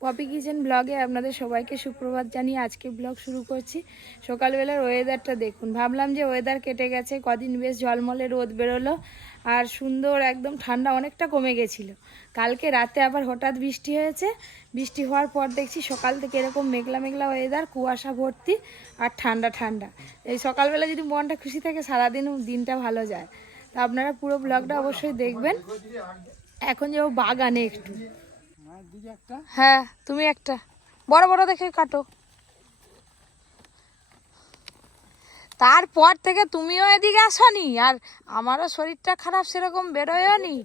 Poppy kitchen ব্লগে আপনাদের সবাইকে সুপ্রভাত জানিয়ে আজকে ব্লগ শুরু করছি। সকালবেলার ওয়েদারটা দেখুন। ভাবলাম যে ওয়েদার কেটে গেছে, কদিন বেশ ঝলমলে রোদ বেরোলো আর সুন্দর একদম ঠান্ডা অনেকটা কমে গেছিল। কালকে রাতে আবার হঠাৎ বৃষ্টি হয়েছে। বৃষ্টি হওয়ার পর দেখছি সকাল থেকে এরকম মেঘলা মেঘলা ওয়েদার কুয়াশা ভর্তি আর ঠান্ডা ঠান্ডা। এই সকালবেলা যদি মনটা খুশি থাকে, সারাদিন দিনটা ভালো যায়। তা আপনারা পুরো ব্লগটা অবশ্যই দেখবেন। এখন যাব বাগানে একটু। হ্যাঁ তুমি একটা। বড় বড় দেখে কাটো। তারপর থেকে তুমিও এদিকে আসনি আর আমারও শরীরটা খারাপ সেরকম বেরোয়ও নি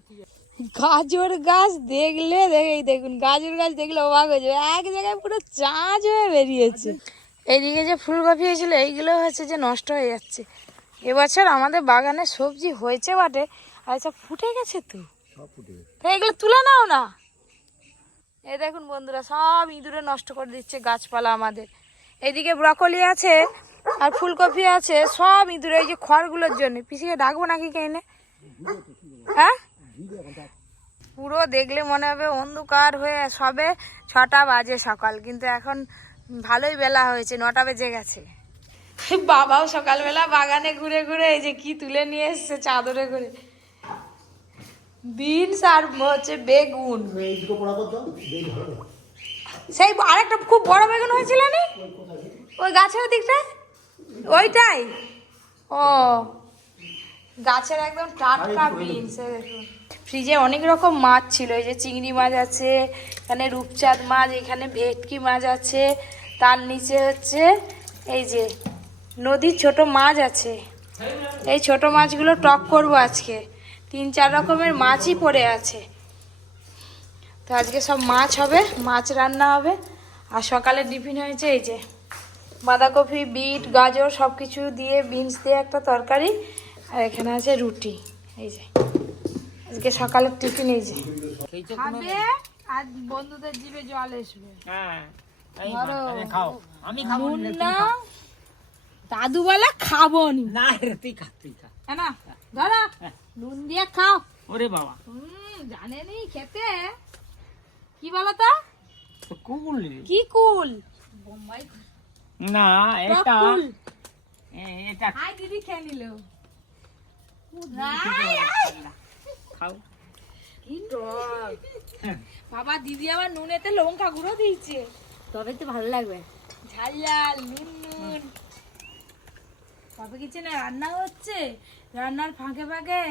গাজর গাছ দেখলে দেখেই দেখুন গাজর গাছ দেখলে অবাক হয়ে যাবে। এক জায়গায় পুরো চাঁচ হয়ে বেরিয়েছে। এইদিকে যে ফুলকপি হয়েছিল এইগুলো হচ্ছে যে নষ্ট হয়ে যাচ্ছে। এবছর আমাদের বাগানে সবজি হয়েছে বটে আচ্ছা ফুটে গেছে তো। তা এগুলো তুলে নাও না। এই দেখুন বন্ধুরা, সব ইঁদুরে নষ্ট করে দিচ্ছে গাছপালা আমাদের। এদিকে ব্রকলি আছে আর ফুলকপি আছে, সব ইঁদুরে, এই যে খড়গুলোর জন্য। পিছিয়ে ডাকবো নাকি কেনে হ্যাঁ? পুরো দেখলে মনে হবে অন্ধকার হয়ে সবে ছটা বাজে সকাল, কিন্তু এখন ভালোই বেলা হয়েছে, নটা বেজে গেছে। বাবাও সকালবেলা বাগানে ঘুরে ঘুরে এই যে কি তুলে নিয়ে এসছে চাদরে করে। বিনস আর হচ্ছে বেগুন। সেই আরেকটা খুব বড় বেগুন হয়েছিল না? ওই গাছের দিকটা? ওইটাই? ও। গাছের একদম টাটকা বিনস ফ্রিজে অনেক রকম মাছ ছিল এই যে চিংড়ি মাছ আছে এখানে রূপচাঁদ মাছ এখানে ভেটকি মাছ আছে তার নিচে হচ্ছে এই যে নদীর ছোট মাছ আছে। এই ছোট মাছগুলো টক করব আজকে। তিন চার রকমের মাছই পড়ে আছে। তো আজকে সব মাছ হবে মাছ রান্না হবে। আর সকালে টিফিন হয়েছে এই যে বাঁধাকপি বিট গাজর সব কিছু দিয়ে বিনস দিয়ে একটা তরকারি আর এখানে আছে রুটি। এই যে আজকে সকালের টিফিন এই যে। খাবে আর বন্ধুদের জিভে জল আসবে। দাদু বলে খাব নি না। তুই খা তুই খা। হ্যাঁ না? ধরো নুন দিয়ে খাও। ওরে বাবা। হুম জানেনি খেতে। কি বলো তো? তো কি কুল? বোম্বাই না এটা এটা হাই দিদি খেয়ে নিল। খাও। বাবা দিদি আবার নুনেতে লঙ্কা গুঁড়ো দিয়েছে। তবে তো ভালো লাগবে। ঝাল ঝাল নুন নুন। বাবা না রান্না হচ্ছে। রান্নার ফাঁকে ফাঁকে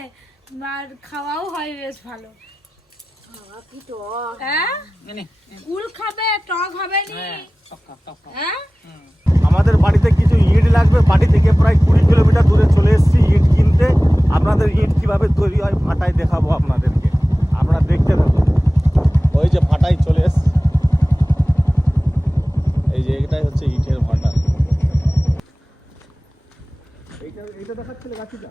আর খাওয়াও হয় বেশ ভালো। হ্যাঁ? কুল খাবে টক হবে নি? হ্যাঁ। হ্যাঁ? হুম। আমাদের বাড়িতে কিছু ইট লাগবে বাড়ি থেকে প্রায় কুড়ি কিলোমিটার দূরে চলে এসেছি ইট কিনতে। আপনাদের ইট কীভাবে তৈরি হয় ভাটায় দেখাবো আপনাদেরকে। আপনারা দেখতে থাকুন। ওই যে ভাটায় চলে এসছি। এই যে এটাই হচ্ছে ইটের ভাটা এইটা এইটা দেখাচ্ছিল গাছিটা?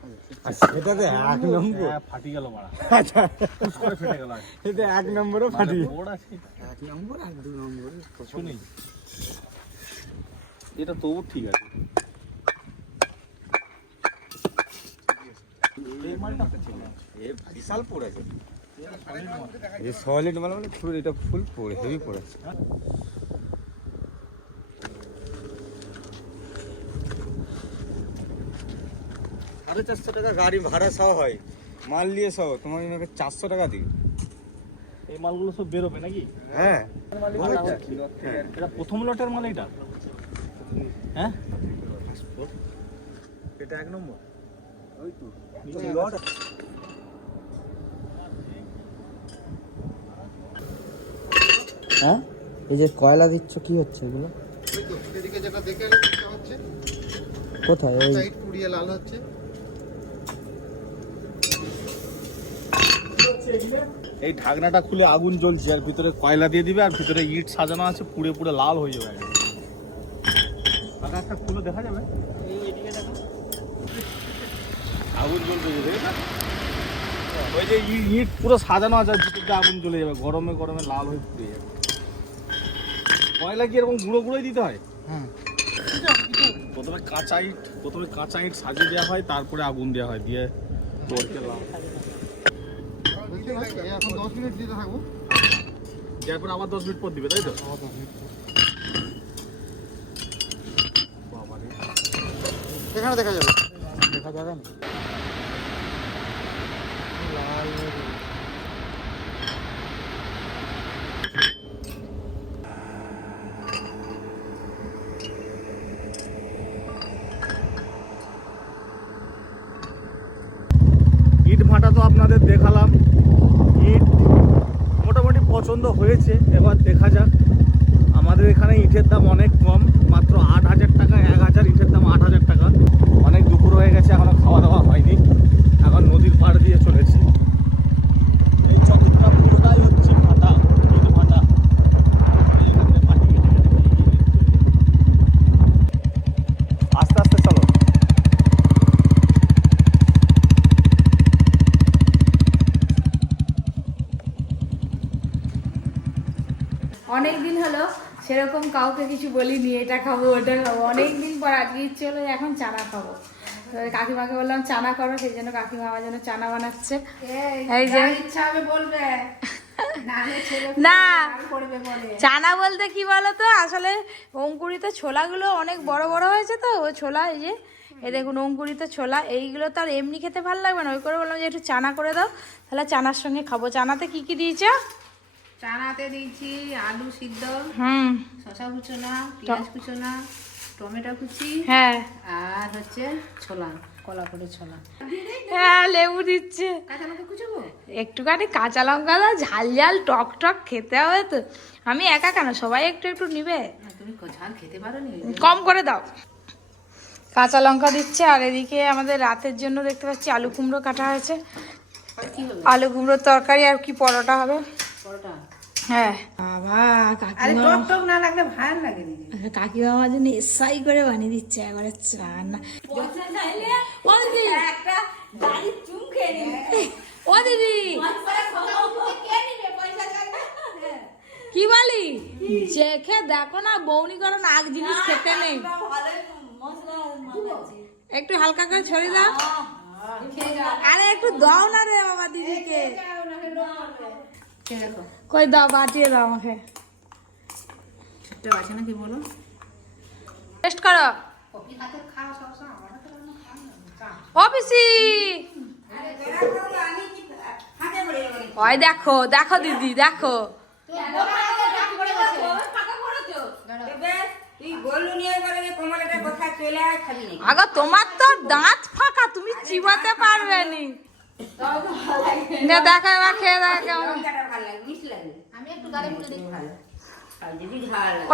এক নম্বর। হ্যাঁ, ফাটি গেল মারা। আচ্ছা। ফেটে গেল আর। এটা এক নম্বরও ফাটি। মানে এক নম্বর দু নম্বর এটা তবু ঠিক আছে। সলিড মাল মানে ফুল এটা ফুল পড়ে হেভি পড়েছে। সাড়ে চারশো টাকা গাড়ি ভাড়া সহ হয়। মাল নিয়ে সহ তোমার এনাকে চারশো টাকা দিই। এই মালগুলো সব বেরোবে নাকি? হ্যাঁ। এটা প্রথম লটের মাল এটা হ্যাঁ? এটা এক নম্বর। ওই তো। হ্যাঁ? এই যে কয়লা দিচ্ছ কি হচ্ছে এগুলো? কোথায়? লাল হচ্ছে। এই ঢাকনাটা খুলে আগুন জ্বলছে আর ভিতরে কয়লা দিয়ে দিবে আর ভিতরে ইট সাজানো আছে পুড়ে পুড়ে লাল হয়ে যাবে। একটা খুলে দেখা যাবে? আগুন দেখেছ? ওই যে ইট পুরো সাজানো আছে আর ভিতরটা আগুন জ্বলে যাবে গরমে গরমে লাল হয়ে পুড়ে যাবে। কয়লা কি এরকম গুঁড়ো গুঁড়োই দিতে হয়? প্রথমে কাঁচা ইট প্রথমে কাঁচা ইট সাজিয়ে দেওয়া হয় তারপরে আগুন দেওয়া হয় দিয়ে তোরকে লাল। এখন দশ মিনিট দিতে থাকব। দেওয়ার পর আবার দশ মিনিট পর দিবে তাই তো? এখানে দেখা যাবে। দেখা যাবে না। ইট ভাটা তো আপনাদের দেখালাম। ইট মোটামুটি পছন্দ হয়েছে। এবার দেখা যাক। আমাদের এখানে ইটের দাম অনেক কম, মাত্র আট হাজার টাকা, এক হাজার, ইটের দাম আট হাজার টাকা। অনেক দুপুর হয়ে গেছে এখনও খাওয়া দাওয়া হয়নি। এখন নদীর পাড় দিয়ে চলেছি। এই চট্টগ্রাম পুরোটাই হচ্ছে ভাটা ইট ভাটা এই এখানে মাটি কেটে কেটে নিয়ে যাবে। আস্তে আস্তে চলো অনেক দিন হলো সেরকম কাউকে কিছু বলিনি এটা খাব ওটা খাব। অনেক দিন পর আজকে ইচ্ছে হলো এখন চানা খাব। তো কাকিমাকে বললাম চানা করো সেই জন্য কাকিমা আমার জন্য চানা বানাচ্ছে। এই যে ইচ্ছা হবে বলবে। না চানা বলতে কি বলো তো আসলে অঙ্কুরিত ছোলাগুলো অনেক বড় বড় হয়েছে তো ও ছোলা এই যে এ দেখুন অঙ্কুরিত ছোলা এইগুলো তো আর এমনি খেতে ভালো লাগবে না। ওই করে বললাম যে একটু চানা করে দাও তাহলে চানার সঙ্গে খাব। চানাতে কি কি দিয়েছ? চানাতে দিয়েছি আলু সিদ্ধ হুম। শশা কুচোনা পেঁয়াজ কুচোনা টমেটো কুচি হ্যাঁ। আর হচ্ছে ছোলা কলা করে ছোলা। হ্যাঁ লেবু দিচ্ছে। একটুখানি কাঁচা লঙ্কা দাও ঝাল ঝাল টক টক খেতে হবে তো। আমি একা কেন? সবাই একটু একটু নিবে। তুমি ঝাল খেতে পারো কম করে দাও। কাঁচা লঙ্কা দিচ্ছে আর এদিকে আমাদের রাতের জন্য দেখতে পাচ্ছি আলু কুমড়ো কাটা হয়েছে। আলু কুমড়োর তরকারি আর কি পরোটা হবে। হ্যাঁ। বাবা আরে কাকিমা টক টক না লাগলে ভালো লাগে কাকিমা আমার জন্য এসাই করে বানিয়ে দিচ্ছে একবারে চান ও দিদি। ও দিদি। কি বলি? চেখে দেখো না বৌনি করো নাক জিনিস খেতে নেই। একটু হালকা করে ছড়িয়ে দাও। আরে একটু দাও না রে বাবা দিদিকে। কই দাও বাটিয়ে দাও আমাকে। আছে নাকি বলো? টেস্ট করো। পিসি। ওই দেখো দেখো দিদি দেখো। আগো তোমার তো দাঁত ফাঁকা তুমি চিবাতে পারবে নি। না দেখো এবার খেয়ে দেখো কেমন?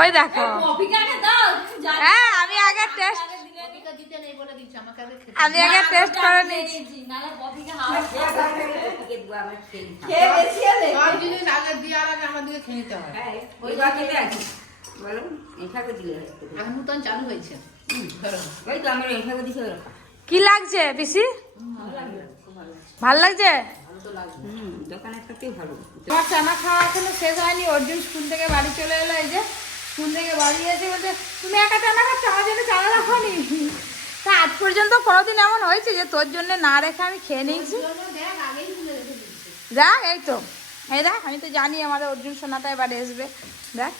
ওই দেখো। হ্যাঁ আমি আগে টেস্ট আমি আগে টেস্ট করে নিয়েছি। হয়। কি লাগছে পিসি? ভালো লাগছে? আমার চানা খাওয়া এখনও শেষ হয়নি। অর্জুন স্কুল থেকে বাড়ি চলে এলো এই যে। স্কুল থেকে বাড়ি এসে বলছে তুমি একা চানা খাচ্ছ? আমার জন্য চানা রাখনি। তা আজ পর্যন্ত কোনোদিন এমন হয়েছে যে তোর জন্য না রেখে আমি খেয়ে নিয়েছি? দেখ এই তো। এই দেখ আমি তো জানি আমাদের অর্জুন সোনাটা এবার আসবে। দেখ।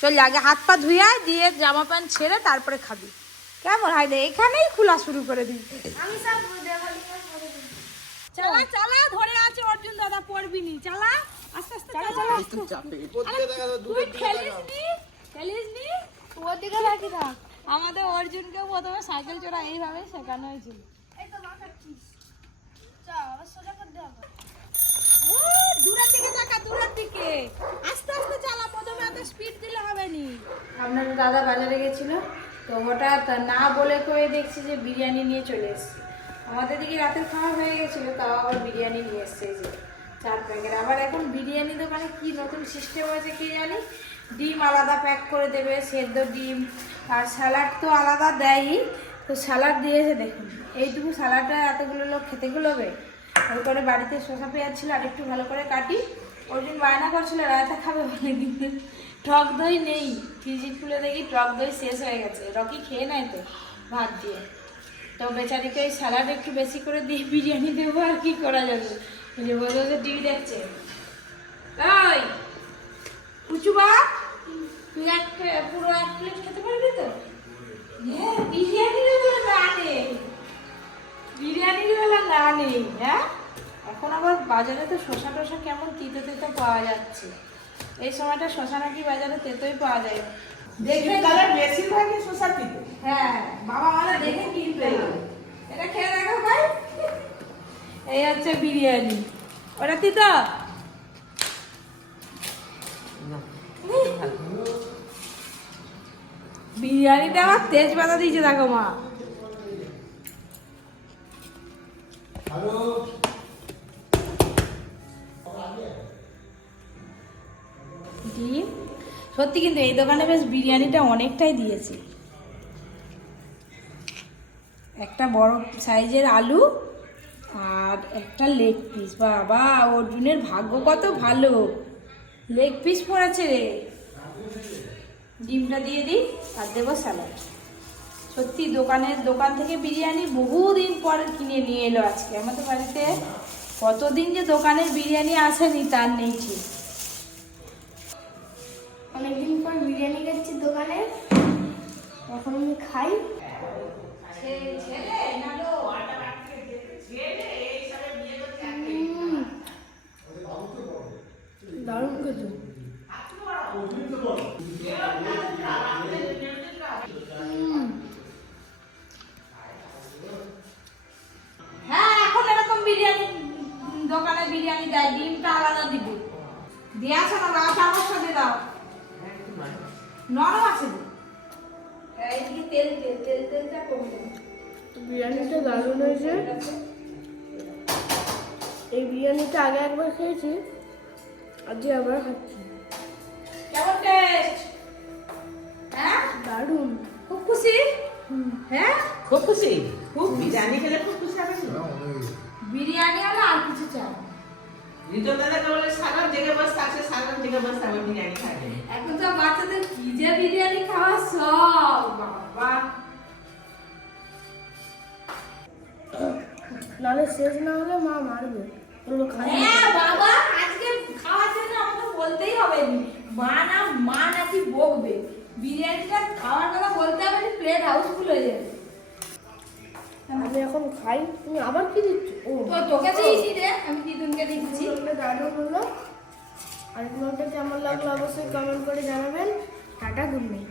চল আগে হাত পা ধুয়ে দিয়ে জামা প্যান্ট ছেড়ে তারপরে খাবি। কেমন? হয় এখানেই খোলা শুরু করে দিই। চালা চালা ধরে আছে অর্জুন দাদা পড়বি নি চালা। আস্তে আস্তে চালা চালা আরে, তুই খেলিস নি? খেলিস নি? ওর দিকে রাখি থাক আমাদের অর্জুনকে প্রথমে সাইকেল চড়া এইভাবে শেখানো হয়েছিল। ও, দূরের দিকে দেখা দূরের দিকে। আস্তে আস্তে চালা প্রথমে এত স্পিড দিলে হবে নি। আপনার দাদা বাজারে গেছিল তো হঠাৎ না বলে কয়ে দেখছি যে বিরিয়ানি নিয়ে চলে এসছে। আমাদের দিকে রাতের খাওয়া হয়ে গেছিল, তাও আবার বিরিয়ানি নিয়ে এসছে যে চার প্যাকেট। আবার এখন বিরিয়ানি দোকানে কি নতুন সিস্টেম আছে কি জানি? ডিম আলাদা প্যাক করে দেবে, সেদ্ধ ডিম, আর স্যালাড তো আলাদা দেয়ই। তো স্যালাড দিয়েছে, দেখুন। এইটুকু স্যালাডটা এতগুলো লোক খেতে গুলোবে। ওই করে বাড়িতে শসা পেঁয়াজ ছিল, আর একটু ভালো করে কাটি। ওই দিন বায়না করছিল, রায়তা খাবে বলে কিন্তু টক দই নেই। ফ্রিজি খুলে দেখি টক দই শেষ হয়ে গেছে। রকি খেয়ে নেয় তো, ভাত দিয়ে। তো বেচারিকে ওই স্যালাড একটু বেশি করে দিয়ে বিরিয়ানি দেবো আর কি করা যাবে? যে বসে বসে টিভি দেখছে। ওই উঁচু বা তুই এক পুরো এক প্লেট খেতে পারবি তো? হ্যাঁ বিরিয়ানি বলে না নেই বিরিয়ানি বলে না নেই হ্যাঁ? এখন আবার বাজারে তো শশা টশা কেমন তিতে তিতে পাওয়া যাচ্ছে। এই সময়টা শশা নাকি বাজারে তেতোই পাওয়া যায়। দেখবে বেশিরভাগই শশা দিতে হ্যাঁ বাবা মানে দেখে কিনবে এটা খেয়ে দেখো ভাই এই হচ্ছে বিরিয়ানি। ওটা তিতা বিরিয়ানিটা আমার তেজপাতা দিয়েছে, দেখো মা। ডিম? সত্যি কিন্তু এই দোকানে বেশ বিরিয়ানিটা অনেকটাই দিয়েছে। একটা বড় সাইজের আলু আর একটা লেগ পিস বাবা অর্জুনের ভাগ্য কত ভালো। লেগ পিস পড়েছে রে। ডিমটা দিয়ে দিই আর দেবো স্যালাড সত্যি দোকানের দোকান থেকে বিরিয়ানি বহুদিন পর কিনে নিয়ে এলো আজকে। আমাদের বাড়িতে কতদিন যে দোকানের বিরিয়ানি আসেনি তার নেই ঠিক। অনেকদিন পর বিরিয়ানি খাচ্ছি দোকানে। এখন আমি খাই। উম। দেয় ডিমটা আলাদা দিবে। দিয়ে আসো না? দাও চামচ সাথে দাও। নরম আছে তেল তেল তেল তেলটা কমে বিরিয়ানিটা দারুণ হয়েছে। এই বিরিয়ানিটা আগে একবার খেয়েছি আজকে আবার খাচ্ছি। কেমন টেস্ট হ্যাঁ? দারুণ। খুব খুশি? হ্যাঁ? খুব খুশি? খুব বিরিয়ানি খেলে খুব খুশি হবে বিরিয়ানি হলে আর কিছু চাই বলে সারা জেগে বসে আছে সারা জেগে বসে আবার বিরিয়ানি খাবে এখন তো বাচ্চাদের কি যে বিরিয়ানি খাওয়া সব বাবা। নাহলে শেষ না হলে মা মারবে। বলব খাই। হ্যাঁ বাবা আজকে খাওয়ার জন্য আমাকে বলতেই হবে মা না মা নাকি বকবে। বিরিয়ানিটা খাওয়ার কথা বলতে হবে প্লেট হাউসফুল হয়ে যাবে। আমি এখন খাই। তুমি আবার কি দিচ্ছ? তোকে দারুণ হলো। আর কেমন লাগল অবশ্যই কমেন্ট করে জানাবেন। Tata good night